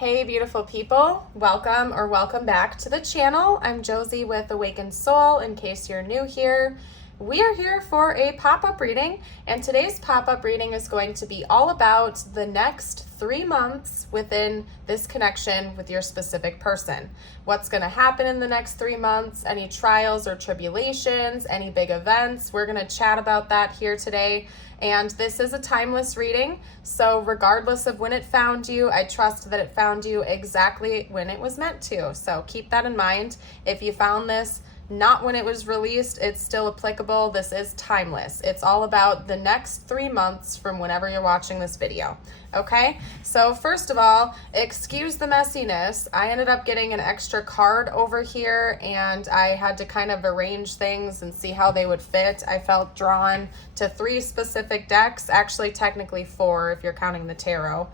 Hey beautiful people, welcome back to the channel. I'm Josie with Awakened Soul. In case you're new here, we are here for a pop-up reading, and today's pop-up reading is going to be all about the next 3 months within this connection with your specific person. What's going to happen in the next 3 months, any trials or tribulations, any big events. We're going to chat about that here today. And this is a timeless reading, so regardless of when it found you, I trust that it found you exactly when it was meant to. So keep that in mind. If you found this not when it was released, it's still applicable. This is timeless. It's all about the next 3 months from whenever you're watching this video. Okay, so first of all, excuse the messiness. I ended up getting an extra card over here and I had to kind of arrange things and see how they would fit. I felt drawn to 3 specific decks, actually technically 4 if you're counting the tarot.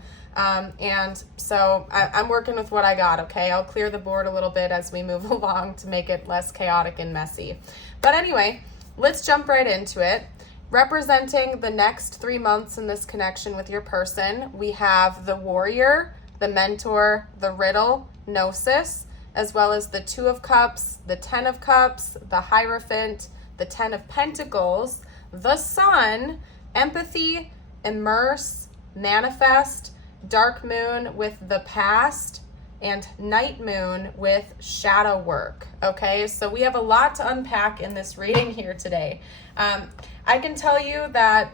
And so I'm working with what I got, okay? I'll clear the board a little bit as we move along to make it less chaotic and messy. But anyway, let's jump right into it. Representing the next 3 months in this connection with your person, we have the Warrior, the Mentor, the Riddle, Gnosis, as well as the 2 of Cups, the 10 of Cups, the Hierophant, the 10 of Pentacles, the Sun, Empathy, Immerse, Manifest, Dark Moon with the Past, and Night Moon with Shadow Work. Okay, so we have a lot to unpack in this reading here today. I can tell you that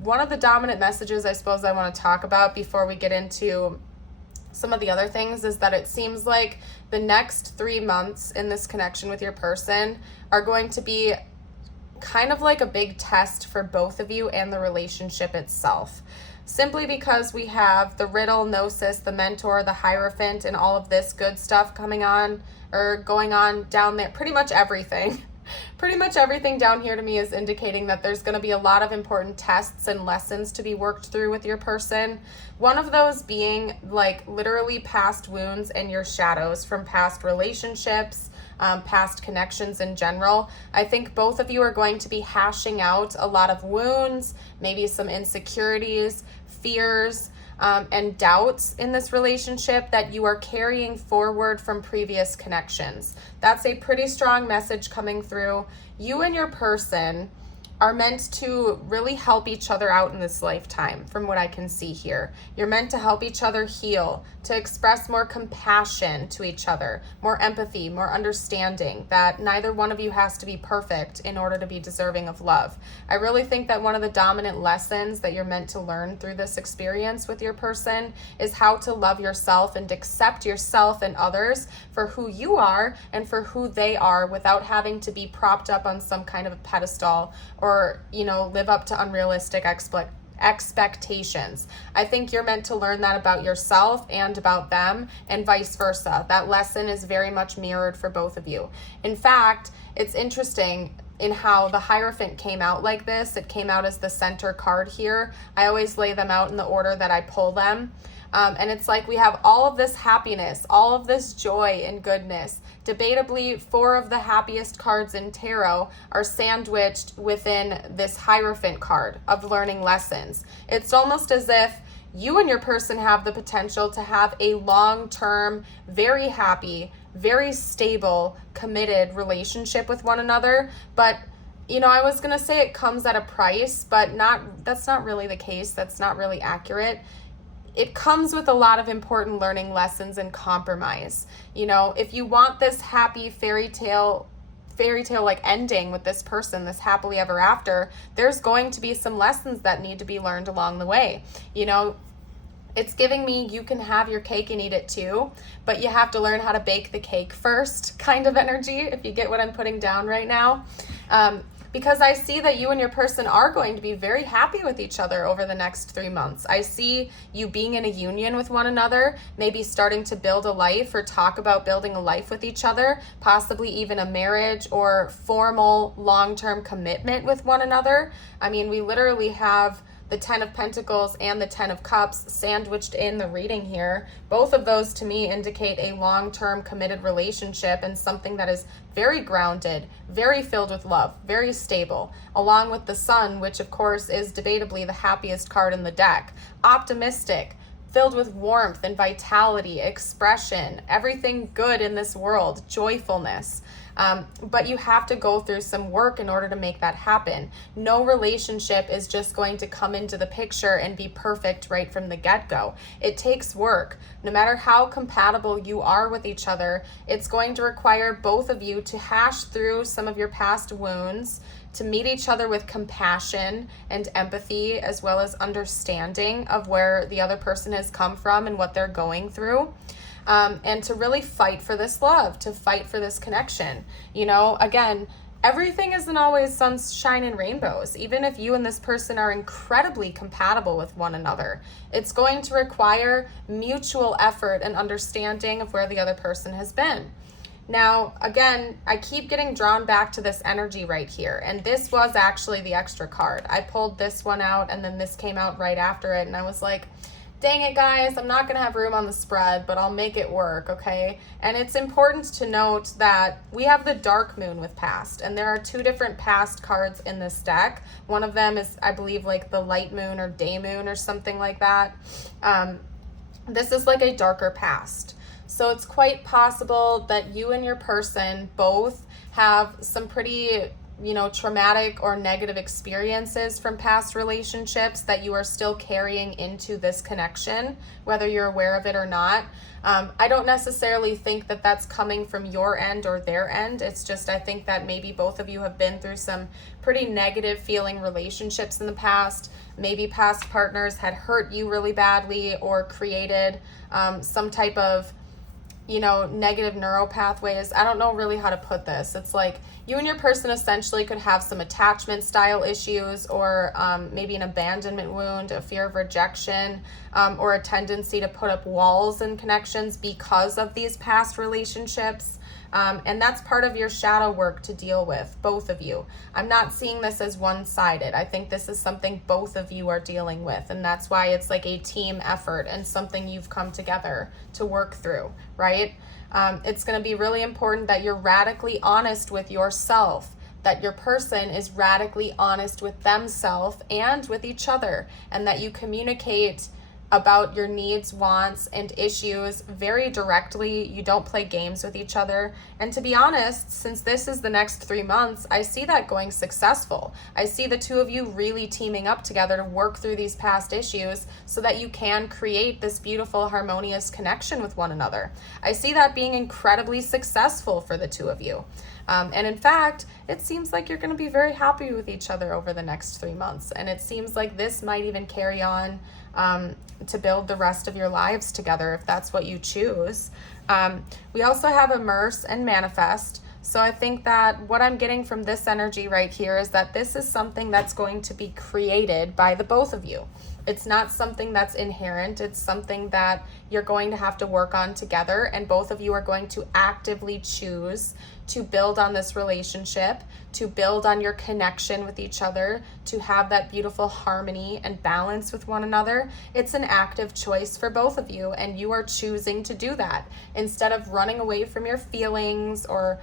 one of the dominant messages I suppose I want to talk about before we get into some of the other things is that it seems like the next 3 months in this connection with your person are going to be kind of like a big test for both of you and the relationship itself. Simply because we have the Riddle, Gnosis, the Mentor, the Hierophant, and all of this good stuff coming on or going on down there. Pretty much everything. Pretty much everything down here to me is indicating that there's going to be a lot of important tests and lessons to be worked through with your person. One of those being like literally past wounds and your shadows from past relationships, past connections in general. I think both of you are going to be hashing out a lot of wounds, maybe some insecurities, fears, and doubts in this relationship that you are carrying forward from previous connections. That's a pretty strong message coming through. You and your person are meant to really help each other out in this lifetime, from what I can see here. You're meant to help each other heal, to express more compassion to each other, more empathy, more understanding, that neither one of you has to be perfect in order to be deserving of love. I really think that one of the dominant lessons that you're meant to learn through this experience with your person is how to love yourself and accept yourself and others for who you are and for who they are without having to be propped up on some kind of a pedestal or, live up to unrealistic expectations. I think you're meant to learn that about yourself and about them and vice versa. That lesson is very much mirrored for both of you. In fact, it's interesting in how the Hierophant came out like this. It came out as the center card here. I always lay them out in the order that I pull them. And it's like we have all of this happiness, all of this joy and goodness. Debatably, 4 of the happiest cards in tarot are sandwiched within this Hierophant card of learning lessons. It's almost as if you and your person have the potential to have a long-term, very happy, very stable, committed relationship with one another. But I was going to say it comes at a price, but that's not really the case. That's not really accurate. It comes with a lot of important learning lessons and compromise. If you want this happy fairy tale like ending with this person, this happily ever after, there's going to be some lessons that need to be learned along the way. It's giving me you can have your cake and eat it too, but you have to learn how to bake the cake first kind of energy, if you get what I'm putting down right now. Because I see that you and your person are going to be very happy with each other over the next 3 months. I see you being in a union with one another, maybe starting to build a life or talk about building a life with each other, possibly even a marriage or formal long-term commitment with one another. I mean, we literally have the 10 of Pentacles and the 10 of Cups sandwiched in the reading here. Both of those to me indicate a long-term committed relationship and something that is very grounded, very filled with love, very stable, along with the Sun, which of course is debatably the happiest card in the deck. Optimistic, filled with warmth and vitality, expression, everything good in this world, joyfulness. But you have to go through some work in order to make that happen. No relationship is just going to come into the picture and be perfect right from the get-go. It takes work. No matter how compatible you are with each other, it's going to require both of you to hash through some of your past wounds, to meet each other with compassion and empathy, as well as understanding of where the other person has come from and what they're going through. And to really fight for this love, to fight for this connection. You know, again, everything isn't always sunshine and rainbows. Even if you and this person are incredibly compatible with one another, it's going to require mutual effort and understanding of where the other person has been. Now, again, I keep getting drawn back to this energy right here. And this was actually the extra card. I pulled this one out and then this came out right after it. And I was like, dang it, guys, I'm not going to have room on the spread, but I'll make it work, okay? And it's important to note that we have the dark moon with past, and there are 2 different past cards in this deck. One of them is, I believe, like the light moon or day moon or something like that. This is like a darker past. So it's quite possible that you and your person both have some pretty traumatic or negative experiences from past relationships that you are still carrying into this connection, whether you're aware of it or not. I don't necessarily think that that's coming from your end or their end. It's just, I think that maybe both of you have been through some pretty negative feeling relationships in the past. Maybe past partners had hurt you really badly or created some type of negative neural pathways. I don't know really how to put this. It's like you and your person essentially could have some attachment style issues, or maybe an abandonment wound, a fear of rejection, or a tendency to put up walls in connections because of these past relationships. And that's part of your shadow work to deal with, both of you. I'm not seeing this as one-sided. I think this is something both of you are dealing with, and that's why it's like a team effort and something you've come together to work through, right? It's going to be really important that you're radically honest with yourself, that your person is radically honest with themselves and with each other, and that you communicate about your needs, wants, and issues very directly. You don't play games with each other. And to be honest, since this is the next 3 months, I see that going successful. I see the 2 of you really teaming up together to work through these past issues so that you can create this beautiful, harmonious connection with one another. I see that being incredibly successful for the 2 of you. And in fact, it seems like you're going to be very happy with each other over the next 3 months. And it seems like this might even carry on to build the rest of your lives together if that's what you choose. We also have immerse and manifest. So I think that what I'm getting from this energy right here is that this is something that's going to be created by the both of you. It's not something that's inherent. It's something that you're going to have to work on together, and both of you are going to actively choose to build on this relationship, to build on your connection with each other, to have that beautiful harmony and balance with one another. It's an active choice for both of you, and you are choosing to do that instead of running away from your feelings or,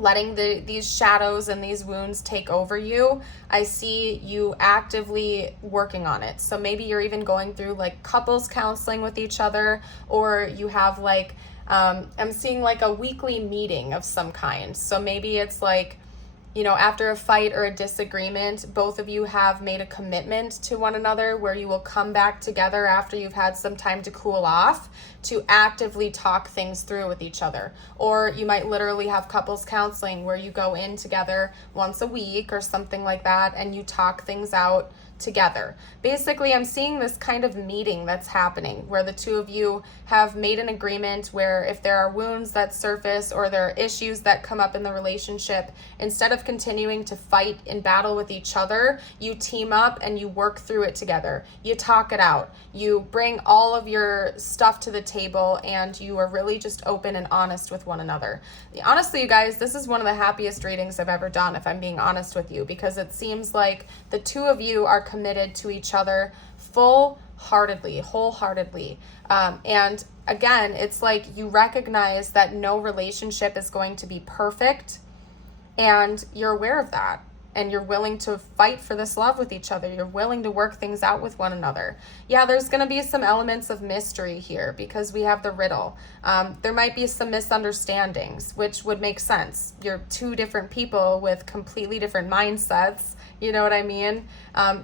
letting these shadows and these wounds take over you. I see you actively working on it. So maybe you're even going through like couples counseling with each other, or you have like, I'm seeing like a weekly meeting of some kind. So maybe it's like, after a fight or a disagreement, both of you have made a commitment to one another where you will come back together after you've had some time to cool off to actively talk things through with each other. Or you might literally have couples counseling where you go in together once a week or something like that and you talk things out together. Basically, I'm seeing this kind of meeting that's happening where the 2 of you have made an agreement where if there are wounds that surface or there are issues that come up in the relationship, instead of continuing to fight and battle with each other, you team up and you work through it together. You talk it out. You bring all of your stuff to the table and you are really just open and honest with one another. Honestly, you guys, this is one of the happiest readings I've ever done, if I'm being honest with you, because it seems like the 2 of you are committed to each other wholeheartedly. And again, it's like you recognize that no relationship is going to be perfect, and you're aware of that. and you're willing to fight for this love with each other. You're willing to work things out with one another. Yeah, there's going to be some elements of mystery here because we have the riddle. There might be some misunderstandings, which would make sense. You're two different people with completely different mindsets. You know what I mean?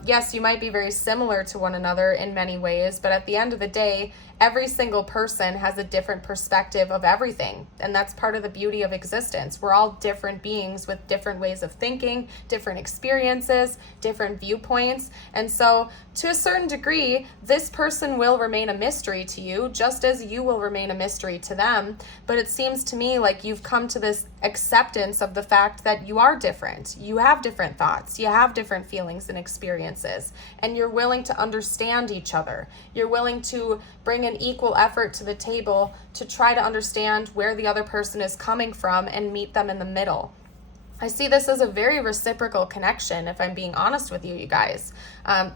Yes, you might be very similar to one another in many ways, but at the end of the day, every single person has a different perspective of everything. And that's part of the beauty of existence. We're all different beings with different ways of thinking, different experiences, different viewpoints. And so to a certain degree, this person will remain a mystery to you, just as you will remain a mystery to them. But it seems to me like you've come to this acceptance of the fact that you are different. You have different thoughts. You have different feelings and experiences. And you're willing to understand each other. You're willing to bring an equal effort to the table to try to understand where the other person is coming from and meet them in the middle. I see this as a very reciprocal connection, if I'm being honest with you guys.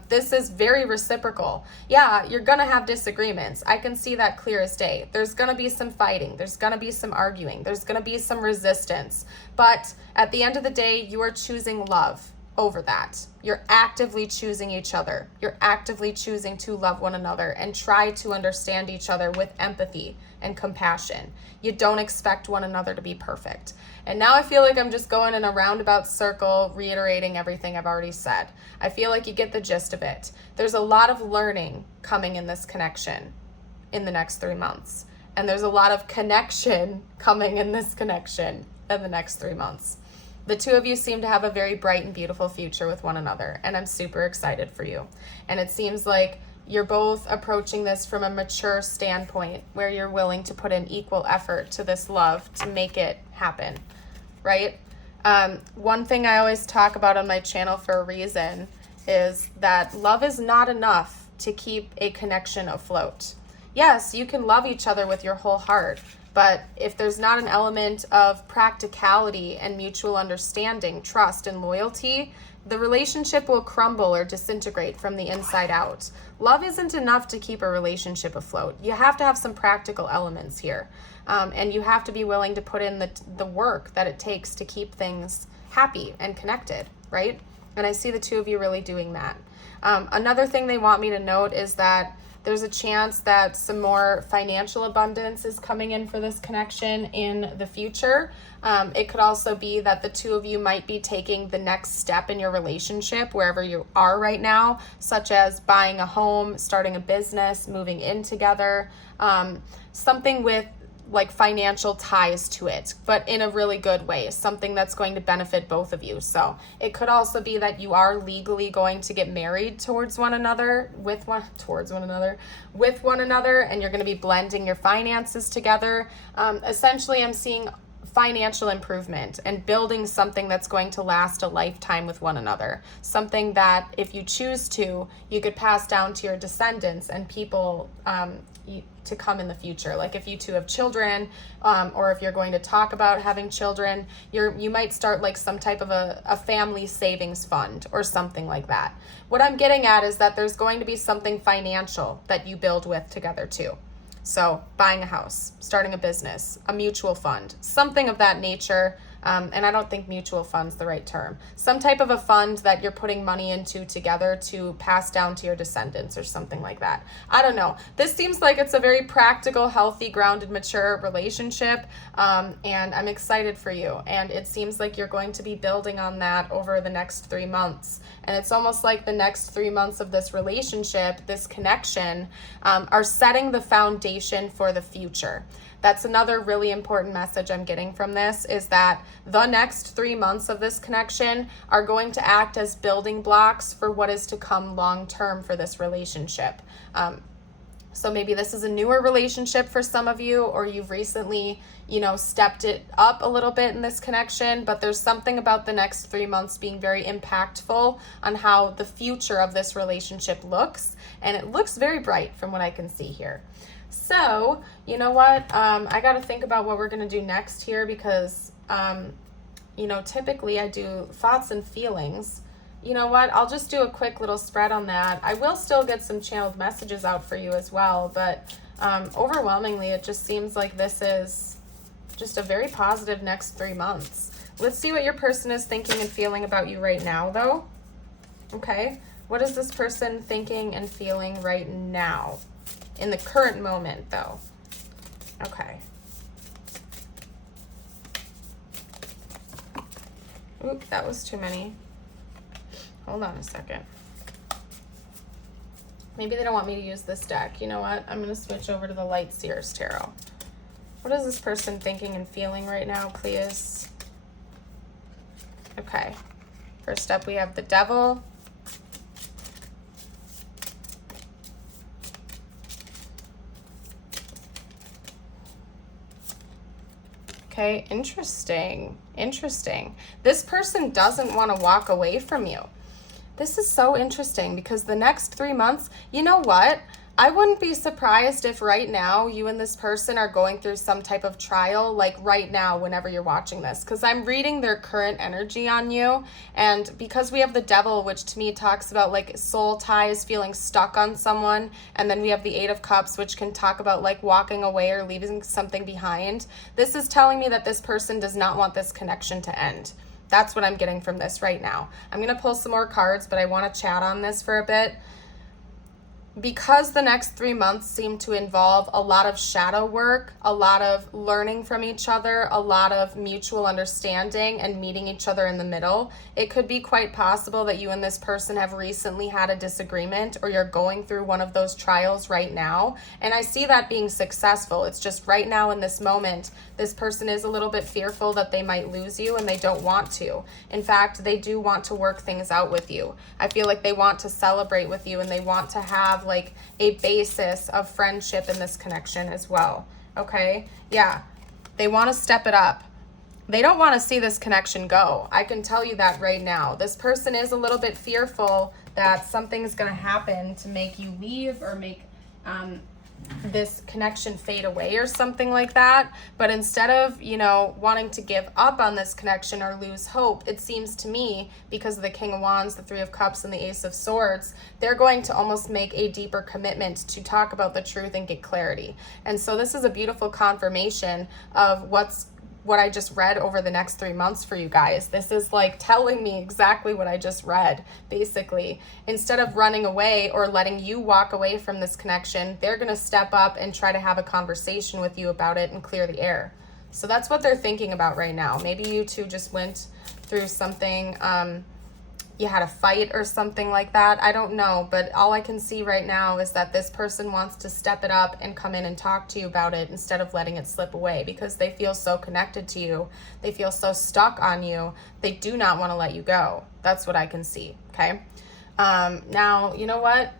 This is very reciprocal. Yeah, you're going to have disagreements. I can see that clear as day. There's going to be some fighting. There's going to be some arguing. There's going to be some resistance. But at the end of the day, you are choosing love over that. You're actively choosing each other. You're actively choosing to love one another and try to understand each other with empathy and compassion. You don't expect one another to be perfect. And now I feel like I'm just going in a roundabout circle, reiterating everything I've already said. I feel like you get the gist of it. There's a lot of learning coming in this connection in the next 3 months. And there's a lot of connection coming in this connection in the next 3 months. The two of you seem to have a very bright and beautiful future with one another, and I'm super excited for you. And it seems like you're both approaching this from a mature standpoint where you're willing to put in equal effort to this love to make it happen, right? One thing I always talk about on my channel for a reason is that love is not enough to keep a connection afloat. Yes, you can love each other with your whole heart, but if there's not an element of practicality and mutual understanding, trust, and loyalty, the relationship will crumble or disintegrate from the inside out. Love isn't enough to keep a relationship afloat. You have to have some practical elements here. And you have to be willing to put in the work that it takes to keep things happy and connected, right? And I see the two of you really doing that. Another thing they want me to note is that there's a chance that some more financial abundance is coming in for this connection in the future. It could also be that the two of you might be taking the next step in your relationship wherever you are right now, such as buying a home, starting a business, moving in together, something with like financial ties to it, but in a really good way, something that's going to benefit both of you. So it could also be that you are legally going to get married with one another, and you're going to be blending your finances together. Essentially, I'm seeing financial improvement and building something that's going to last a lifetime with one another. Something that if you choose to, you could pass down to your descendants and people to come in the future. Like if you two have children, or if you're going to talk about having children, you might start like some type of a family savings fund or something like that. What I'm getting at is that there's going to be something financial that you build with together too. So buying a house, starting a business, a mutual fund, something of that nature. And I don't think mutual fund's the right term. Some type of a fund that you're putting money into together to pass down to your descendants or something like that. I don't know. This seems like it's a very practical, healthy, grounded, mature relationship. And I'm excited for you. And it seems like you're going to be building on that over the next 3 months. And it's almost like the next 3 months of this relationship, this connection, are setting the foundation for the future. That's another really important message I'm getting from this, is that the next 3 months of this connection are going to act as building blocks for what is to come long term for this relationship. So maybe this is a newer relationship for some of you, or you've recently, stepped it up a little bit in this connection, but there's something about the next 3 months being very impactful on how the future of this relationship looks. And it looks very bright from what I can see here. So, you know what? I got to think about what we're going to do next here because, typically I do thoughts and feelings. You know what? I'll just do a quick little spread on that. I will still get some channeled messages out for you as well, but overwhelmingly, it just seems like this is just a very positive next 3 months. Let's see what your person is thinking and feeling about you right now, though. Okay. What is this person thinking and feeling right now? In the current moment, though. Okay. Oop, that was too many. Hold on a second. Maybe they don't want me to use this deck. You know what? I'm going to switch over to the Light Seers Tarot. What is this person thinking and feeling right now, please? Okay. First up, we have the Devil. Okay, interesting. Interesting. This person doesn't want to walk away from you. This is so interesting because the next 3 months, you know what? I wouldn't be surprised if right now you and this person are going through some type of trial, like right now, whenever you're watching this, because I'm reading their current energy on you. And because we have the Devil, which to me talks about like soul ties, feeling stuck on someone. And then we have the Eight of Cups, which can talk about like walking away or leaving something behind. This is telling me that this person does not want this connection to end. That's what I'm getting from this right now. I'm going to pull some more cards, but I want to chat on this for a bit. Because the next 3 months seem to involve a lot of shadow work, a lot of learning from each other, a lot of mutual understanding and meeting each other in the middle, it could be quite possible that you and this person have recently had a disagreement or you're going through one of those trials right now. And I see that being successful. It's just right now in this moment, this person is a little bit fearful that they might lose you and they don't want to. In fact, they do want to work things out with you. I feel like they want to celebrate with you and they want to have like a basis of friendship in this connection as well. Okay? Yeah. They want to step it up. They don't want to see this connection go. I can tell you that right now. This person is a little bit fearful that something's going to happen to make you leave or make this connection fade away or something like that. But instead of, you know, wanting to give up on this connection or lose hope, it seems to me, because of the King of Wands, the Three of Cups, and the Ace of Swords, they're going to almost make a deeper commitment to talk about the truth and get clarity. And so this is a beautiful confirmation of what I just read over the next 3 months for you guys. This is like telling me exactly what I just read, basically. Instead of running away or letting you walk away from this connection, they're going to step up and try to have a conversation with you about it and clear the air. So that's what they're thinking about right now. Maybe you two just went through something, you had a fight or something like that. I don't know, but all I can see right now is that this person wants to step it up and come in and talk to you about it instead of letting it slip away because they feel so connected to you. They feel so stuck on you. They do not want to let you go. That's what I can see, okay? Now, you know what?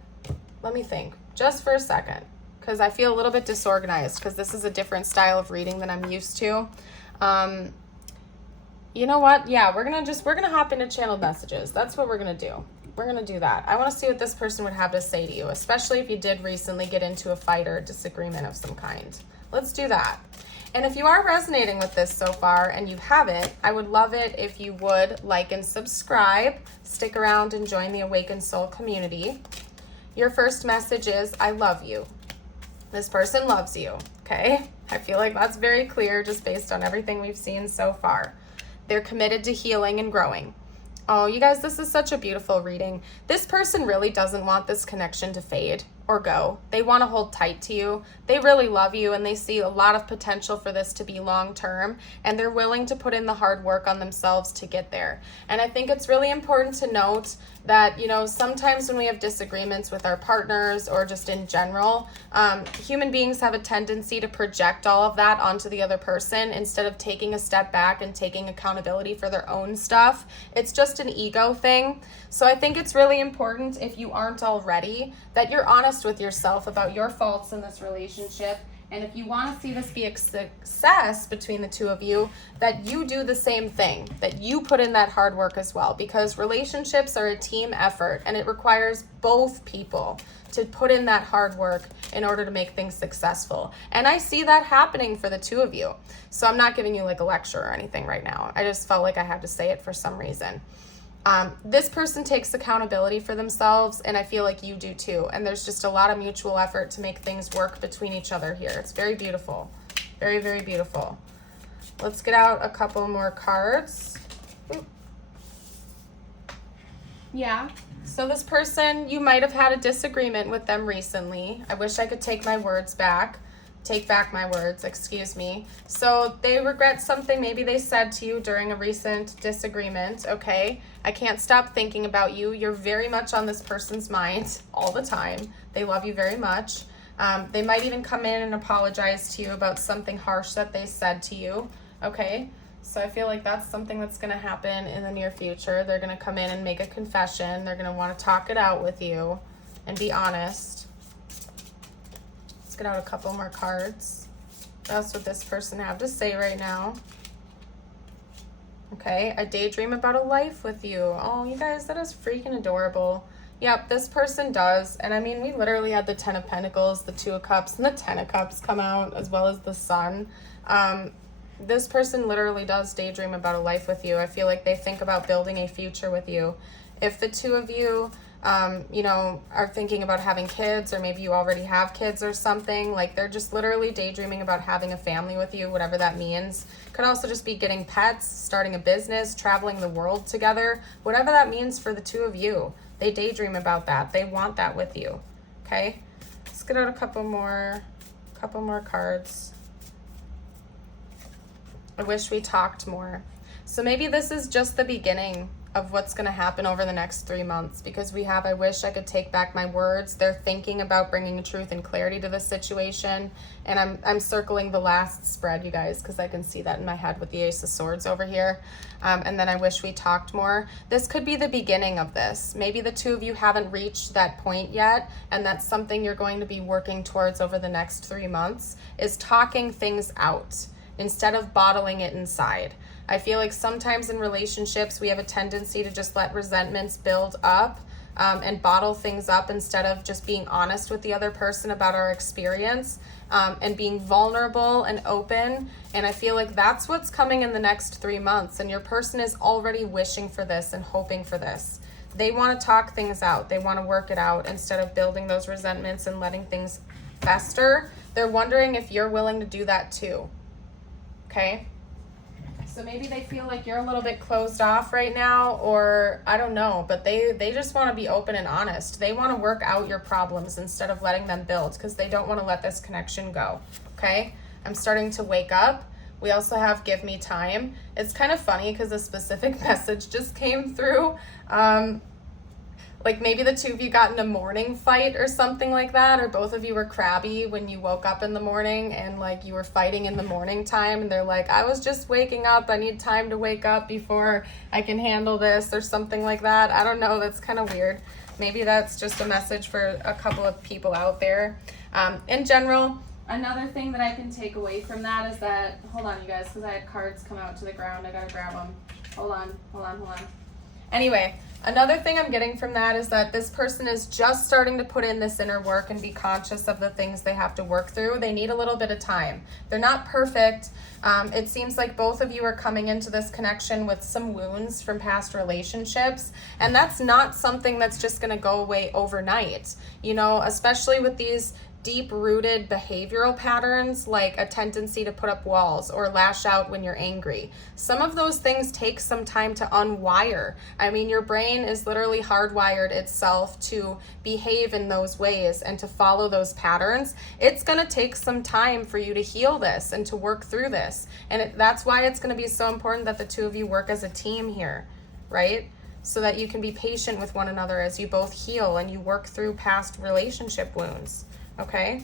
Let me think just for a second because I feel a little bit disorganized because this is a different style of reading than I'm used to. You know what? Yeah, we're gonna hop into channeled messages. That's what we're gonna do. We're gonna do that. I want to see what this person would have to say to you, especially if you did recently get into a fight or a disagreement of some kind. Let's do that. And if you are resonating with this so far and you haven't, I would love it if you would like and subscribe, stick around and join the Awakened Soul community. Your first message is, I love you. This person loves you, okay? I feel like that's very clear just based on everything we've seen so far. They're committed to healing and growing. Oh, you guys, this is such a beautiful reading. This person really doesn't want this connection to fade or go. They want to hold tight to you. They really love you and they see a lot of potential for this to be long term, and they're willing to put in the hard work on themselves to get there. And I think it's really important to note that, you know, sometimes when we have disagreements with our partners or just in general, human beings have a tendency to project all of that onto the other person instead of taking a step back and taking accountability for their own stuff. It's just an ego thing. So I think it's really important, if you aren't already, that you're honest with yourself about your faults in this relationship. And if you want to see this be a success between the two of you, that you do the same thing, that you put in that hard work as well, because relationships are a team effort and it requires both people to put in that hard work in order to make things successful. And I see that happening for the two of you. So I'm not giving you like a lecture or anything right now. I just felt like I had to say it for some reason. This person takes accountability for themselves, and I feel like you do too. And there's just a lot of mutual effort to make things work between each other here. It's very beautiful. Very, very beautiful. Let's get out a couple more cards. Ooh. Yeah. So this person, you might have had a disagreement with them recently. I wish I could take my words back. Take back my words, excuse me. So they regret something maybe they said to you during a recent disagreement, okay? I can't stop thinking about you. You're very much on this person's mind all the time. They love you very much. They might even come in and apologize to you about something harsh that they said to you, okay? So I feel like that's something that's going to happen in the near future. They're going to come in and make a confession. They're going to want to talk it out with you and be honest. Let's get out a couple more cards. That's what this person have to say right now. Okay, I daydream about a life with you. Oh, you guys, that is freaking adorable. Yep, this person does. And I mean, we literally had the 10 of Pentacles, the 2 of Cups, and the 10 of Cups come out, as well as the Sun. This person literally does daydream about a life with you. I feel like they think about building a future with you. If the two of you, you know, are thinking about having kids, or maybe you already have kids or something, like they're just literally daydreaming about having a family with you, whatever that means. Could also just be getting pets, starting a business, traveling the world together, whatever that means for the two of you. They daydream about that. They want that with you. Okay? Let's get out a couple more cards. I wish we talked more. So maybe this is just the beginning of what's going to happen over the next 3 months, because we have, I wish I could take back my words. They're thinking about bringing truth and clarity to this situation. And I'm circling the last spread, you guys, because I can see that in my head with the Ace of Swords over here. And then I wish we talked more. This could be the beginning of this. Maybe the two of you haven't reached that point yet, and that's something you're going to be working towards over the next 3 months, is talking things out instead of bottling it inside. I feel like sometimes in relationships, we have a tendency to just let resentments build up and bottle things up instead of just being honest with the other person about our experience and being vulnerable and open. And I feel like that's what's coming in the next 3 months. And your person is already wishing for this and hoping for this. They want to talk things out. They want to work it out instead of building those resentments and letting things fester. They're wondering if you're willing to do that too. Okay? So maybe they feel like you're a little bit closed off right now, or I don't know, but they just want to be open and honest. They want to work out your problems instead of letting them build, because they don't want to let this connection go. Okay? I'm starting to wake up. We also have give me time. It's kind of funny because a specific message just came through. Like maybe the two of you got in a morning fight or something like that, or both of you were crabby when you woke up in the morning and like you were fighting in the morning time, and they're like, I was just waking up, I need time to wake up before I can handle this, or something like that. I don't know, that's kind of weird. Maybe that's just a message for a couple of people out there. In general, another thing that I can take away from that is that, hold on you guys, because I had cards come out to the ground, I gotta grab them. Hold on. Anyway, another thing I'm getting from that is that this person is just starting to put in this inner work and be conscious of the things they have to work through. They need a little bit of time. They're not perfect. It seems like both of you are coming into this connection with some wounds from past relationships, and that's not something that's just going to go away overnight. You know, especially with these deep-rooted behavioral patterns, like a tendency to put up walls or lash out when you're angry. Some of those things take some time to unwire. I mean, your brain is literally hardwired itself to behave in those ways and to follow those patterns. It's going to take some time for you to heal this and to work through this. And that's why it's going to be so important that the two of you work as a team here, right? So that you can be patient with one another as you both heal and you work through past relationship wounds. Okay,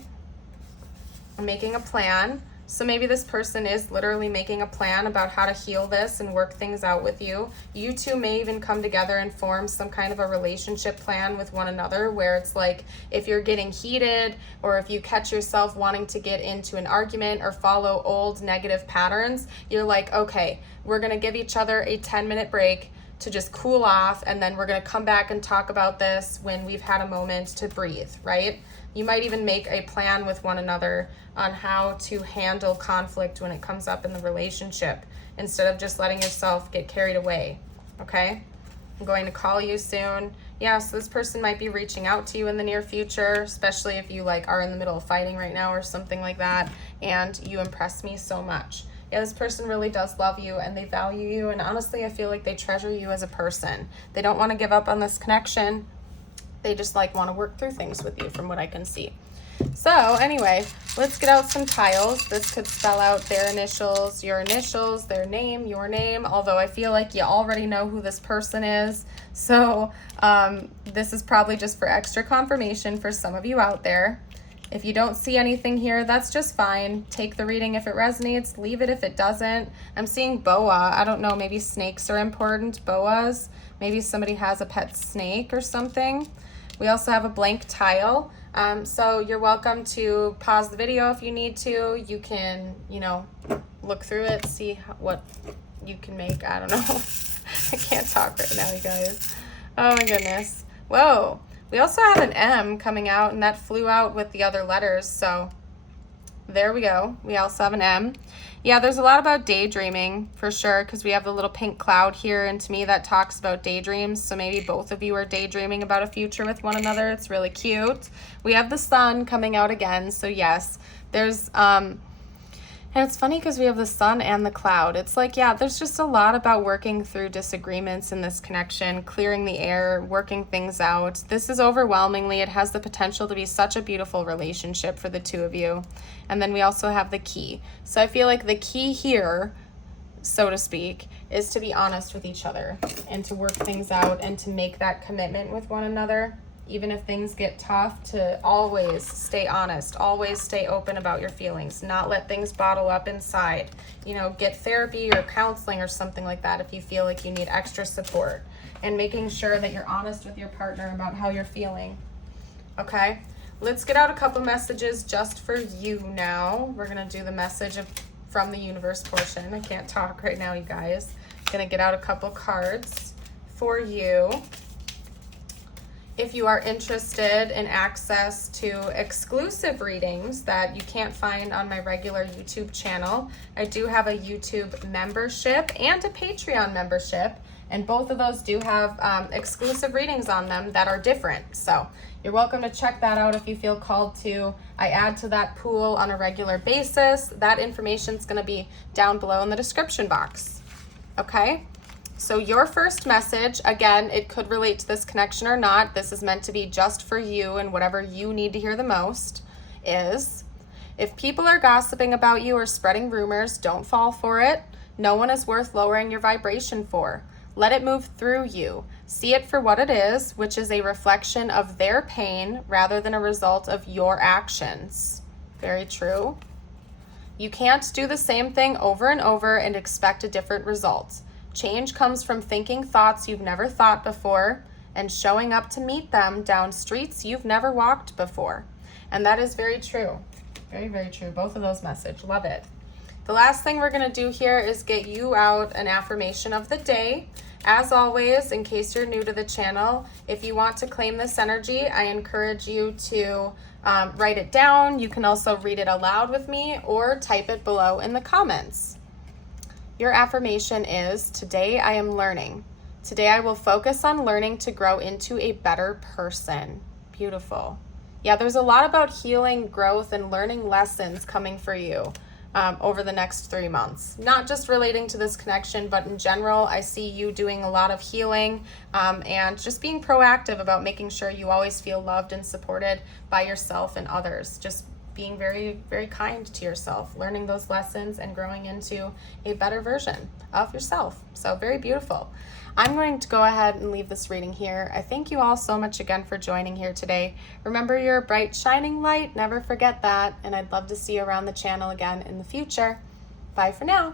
I'm making a plan. So maybe this person is literally making a plan about how to heal this and work things out with you. You two may even come together and form some kind of a relationship plan with one another, where it's like if you're getting heated, or if you catch yourself wanting to get into an argument or follow old negative patterns, you're like, okay, we're going to give each other a 10-minute break to just cool off, and then we're going to come back and talk about this when we've had a moment to breathe, right? You might even make a plan with one another on how to handle conflict when it comes up in the relationship, instead of just letting yourself get carried away, okay? I'm going to call you soon. Yeah, so this person might be reaching out to you in the near future, especially if you like are in the middle of fighting right now or something like that, and you impress me so much. Yeah, this person really does love you and they value you, and honestly, I feel like they treasure you as a person. They don't want to give up on this connection. They just like want to work through things with you from what I can see. So anyway, let's get out some tiles. This could spell out their initials, your initials, their name, your name, although I feel like you already know who this person is. So this is probably just for extra confirmation for some of you out there. If you don't see anything here, that's just fine. Take the reading if it resonates, leave it if it doesn't. I'm seeing boa. I don't know, maybe snakes are important, boas. Maybe somebody has a pet snake or something. We also have a blank tile. So you're welcome to pause the video if you need to. You can, look through it, see what you can make. I don't know. I can't talk right now, you guys. Oh my goodness. Whoa. We also have an M coming out, and that flew out with the other letters. So there we go. We also have an M. Yeah, there's a lot about daydreaming for sure, because we have the little pink cloud here, and to me that talks about daydreams. So maybe both of you are daydreaming about a future with one another. It's really cute. We have the sun coming out again. So yes, there's and it's funny because we have the sun and the cloud. It's like, yeah, there's just a lot about working through disagreements in this connection, clearing the air, working things out. This is overwhelmingly, it has the potential to be such a beautiful relationship for the two of you. And then we also have the key. So I feel like the key here, so to speak, is to be honest with each other and to work things out and to make that commitment with one another. Even if things get tough, to always stay honest, always stay open about your feelings, not let things bottle up inside. Get therapy or counseling or something like that if you feel like you need extra support, and making sure that you're honest with your partner about how you're feeling. Okay, let's get out a couple messages just for you now. We're gonna do the message from the universe portion. I can't talk right now, you guys. Gonna get out a couple cards for you. If you are interested in access to exclusive readings that you can't find on my regular YouTube channel, I do have a YouTube membership and a Patreon membership, and both of those do have exclusive readings on them that are different. So you're welcome to check that out if you feel called to. I add to that pool on a regular basis. That information is going to be down below in the description box. Okay? So your first message, again, it could relate to this connection or not. This is meant to be just for you and whatever you need to hear the most, is if people are gossiping about you or spreading rumors, don't fall for it. No one is worth lowering your vibration for. Let it move through you. See it for what it is, which is a reflection of their pain rather than a result of your actions. Very true. You can't do the same thing over and over and expect a different result. Change comes from thinking thoughts you've never thought before and showing up to meet them down streets you've never walked before. And that is very true. Very, very true. Both of those messages. Love it. The last thing we're going to do here is get you out an affirmation of the day. As always, in case you're new to the channel, if you want to claim this energy, I encourage you to write it down. You can also read it aloud with me or type it below in the comments. Your affirmation is, today I am learning. Today I will focus on learning to grow into a better person. Beautiful. Yeah, there's a lot about healing, growth, and learning lessons coming for you over the next 3 months. Not just relating to this connection, but in general, I see you doing a lot of healing and just being proactive about making sure you always feel loved and supported by yourself and others. Just being very, very kind to yourself, learning those lessons and growing into a better version of yourself. So very beautiful. I'm going to go ahead and leave this reading here. I thank you all so much again for joining here today. Remember, you're a bright, shining light. Never forget that. And I'd love to see you around the channel again in the future. Bye for now.